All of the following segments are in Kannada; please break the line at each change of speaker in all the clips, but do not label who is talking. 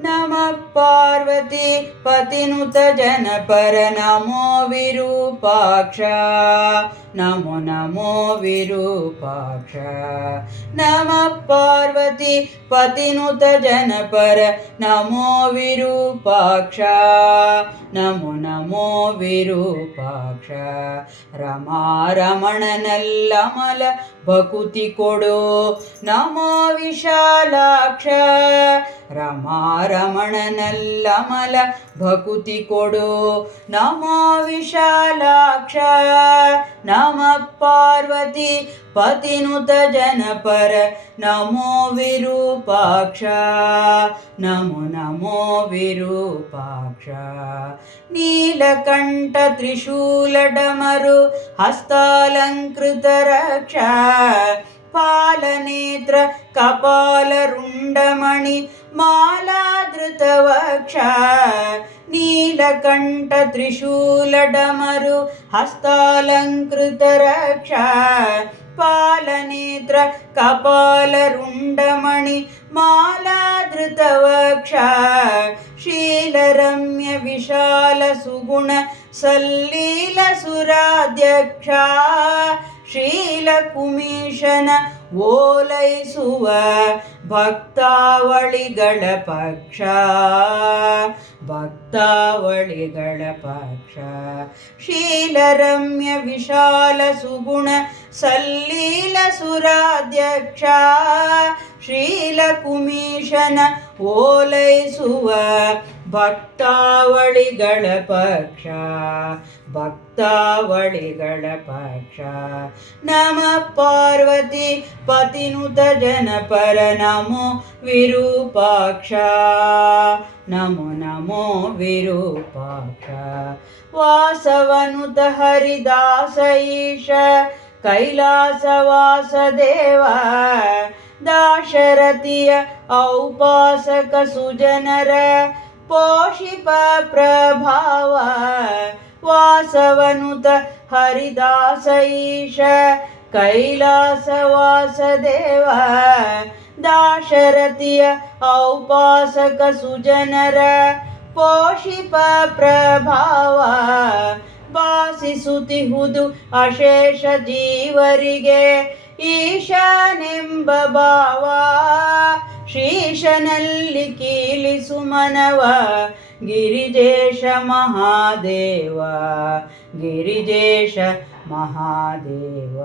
ನಮ ಪಾರ್ವತಿ ಪತಿನುತ ಜನ ಪರ ನಮೋ ವಿರೂಪಾಕ್ಷ. ನಮೋ ನಮೋ ವಿರೂಪಾಕ್ಷ. ನಮ ಪಾರ್ವತಿ ಪತಿನುತ ಜನ ಪರ ನಮೋ ವಿರೂಪಾಕ್ಷ. ನಮೋ ನಮೋ ವಿರೂಪಾಕ್ಷ. ರಮಾರಮಣನಲ್ಲಮಲ ಭಕುತಿ ಕೊಡು ನಮ ವಿಶಾಲಾಕ್ಷ. ರಮಾ ರಮಣನಲ್ಲಮಲ ಭಕುತಿ ಕೊಡು. ನಮ ವಿಶಾಲಾಕ್ಷ. ನಮ ಪಾರ್ವತಿ ಪತಿನುತ ಜನಪರ. ನಮೋ ವಿರೂಪಾಕ್ಷ. ನಮೋ ನಮೋ ವಿರೂಪಾಕ್ಷ. ನೀಲಕಂಠ ತ್ರಿಶೂಲಡಮರು ಹಸ್ತಾಲಂಕೃತ ರಕ್ಷ. कपालरुण्डमणि रुण्डमणि नीलकण्ठत्रिशूलडमरु हस्तालङ्कृतरक्ष पालनेत्र कपालरुण्डमणि माला धृतवक्षील रम्य विशाल ಶೀಲಕುಮೀಶನ ಓಲೈಸುವ ಭಕ್ತಾವಳಿಗಳ ಪಕ್ಷ. ಭಕ್ತಾವಳಿಗಳ ಪಕ್ಷ. ಶೀಲರಮ್ಯ ವಿಶಾಲ ಸುಗುಣ ಸಲ್ಲೀಲ ಸುರಾಧ್ಯಕ್ಷ. ಶೀಲಕುಮೀಶನ ಓಲೈಸುವ ಭಕ್ತಾವಳಿಗಳ ಪಕ್ಷ. ಭಕ್ತಾವಳಿಗಳ ಪಕ್ಷ. ನಮ ಪಾರ್ವತಿ ಪತಿನುತ ಜನಪರ ನಮೋ ವಿರೂಪಾಕ್ಷ. ನಮೋ ನಮೋ ವಿರೂಪಾಕ್ಷ. ವಾಸವನುತ ಹರಿದಾಸ ಈಶ. ಕೈಲಾಸ ವಾಸದೇವ. ದಾಶರಥಿಯ ಔಪಾಸಕ ಸುಜನರ. ಪೋಷಿಪ ಪ್ರಭಾವ. ವಾಸವನುತ ಹರಿದಾಸ ಈಶ ಕೈಲಾಸ ವಾಸದೇವ ದಾಶರಥಿಯ ಔಪಾಸಕ ಸುಜನರ, ಪೋಷಿಪ ಪ್ರಭಾವ ಬಾಸಿಸುತಿಹುದು ಅಶೇಷ ಜೀವರಿಗೆ, ಈಶನೆಂಬ ಭಾವ ಶೀಶನಲ್ಲಿ ಕೀಲಿಸು ಮನವ ಗಿರಿಜೇಶ ಮಹಾದೇವ ಗಿರಿಜೇಶ ಮಹಾದೇವ.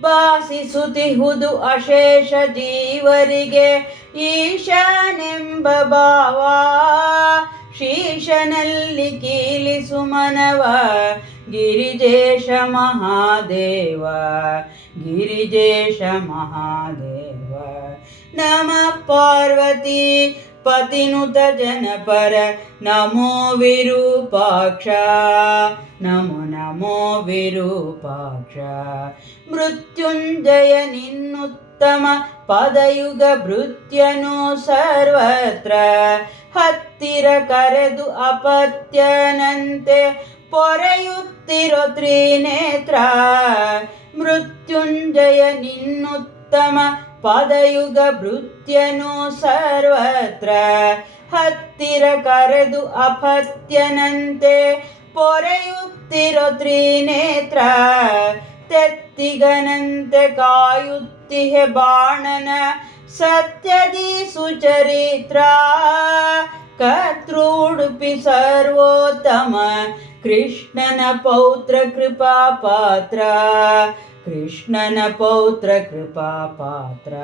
ಭಾಸಿಸುತ್ತಿಹುದು ಅಶೇಷ ಜೀವರಿಗೆ ಈಶನೆಂಬ ಭಾವ. ಶೀಶನಲ್ಲಿ ಕೀಲಿಸು ಮನವ ಗಿರಿಜೇಶ ಮಹಾದೇವ ಗಿರಿಜೇಶ ಮಹಾದೇವ. ನಮ ಪಾರ್ವತಿ ಪತಿನುತ ಜನಪರ ನಮೋ ವಿರೂಪಾಕ್ಷ. ನಮೋ ನಮೋ ವಿರೂಪಾಕ್ಷ. ಮೃತ್ಯುಂಜಯ ನಿನ್ನುತ್ತಮ ಪದಯುಗ ಭೃತ್ಯನು ಸರ್ವತ್ರ. ಹತ್ತಿರ ಕರೆದು ಅಪತ್ಯನಂತೆ ಪೊರೆಯುತ್ತಿರೋ ತ್ರಿನೇತ್ರ. ಮೃತ್ಯುಂಜಯ ನಿನ್ನುತ್ತಮ ಪದಯುಗ ಭೃತ್ಯನು ಸರ್ವತ್ರ, ಹತ್ತಿರ ಕರೆದು ಅಪತ್ಯನಂತೆ ಪೊರೆಯುತ್ತಿರೋ ತ್ರಿನೇತ್ರ, ತೆತ್ತಿಗನಂತೆ ಕಾಯುತ್ತಿಹೆ ಬಾಣನ ಸತ್ಯದಿ ಸುಚರಿತ್ರ, ಕರ್ತೃಡುಪಿ ಸರ್ವೋತ್ತಮ ಕೃಷ್ಣನ ಪೌತ್ರ ಕೃಪಾ कृष्णन पौत्र कृपा पात्र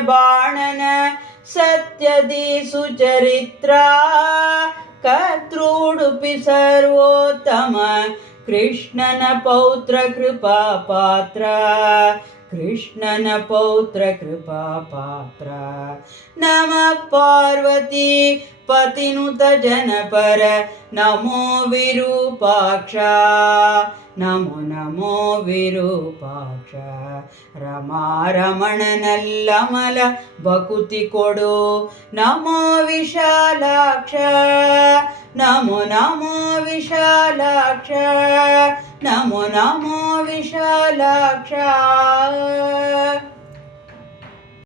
बाणन सत्यदिसुचरित्रा। सुचरित्रा सर्वोत्तम कृष्णन पौत्र कृपा ಕೃಷ್ಣನ ಪೌತ್ರ ಕೃಪಾ ಪಾತ್ರ. ನಮ ಪಾರ್ವತಿ ಪತಿನುತ ಜನಪರ, ನಮೋ ವಿರೂಪಾಕ್ಷ. ನಮೋ ನಮೋ ವಿರೂಪಾಕ್ಷ. ರಮಾ ರಮಣನಲ್ಲಮಲ ಬಕುತಿ ಕೊಡು. ನಮೋ ವಿಶಾಲಾಕ್ಷ. ನಮೋ ನಮೋ ವಿಶಾಲಾಕ್ಷ. నమో నమో విశాలాక్ష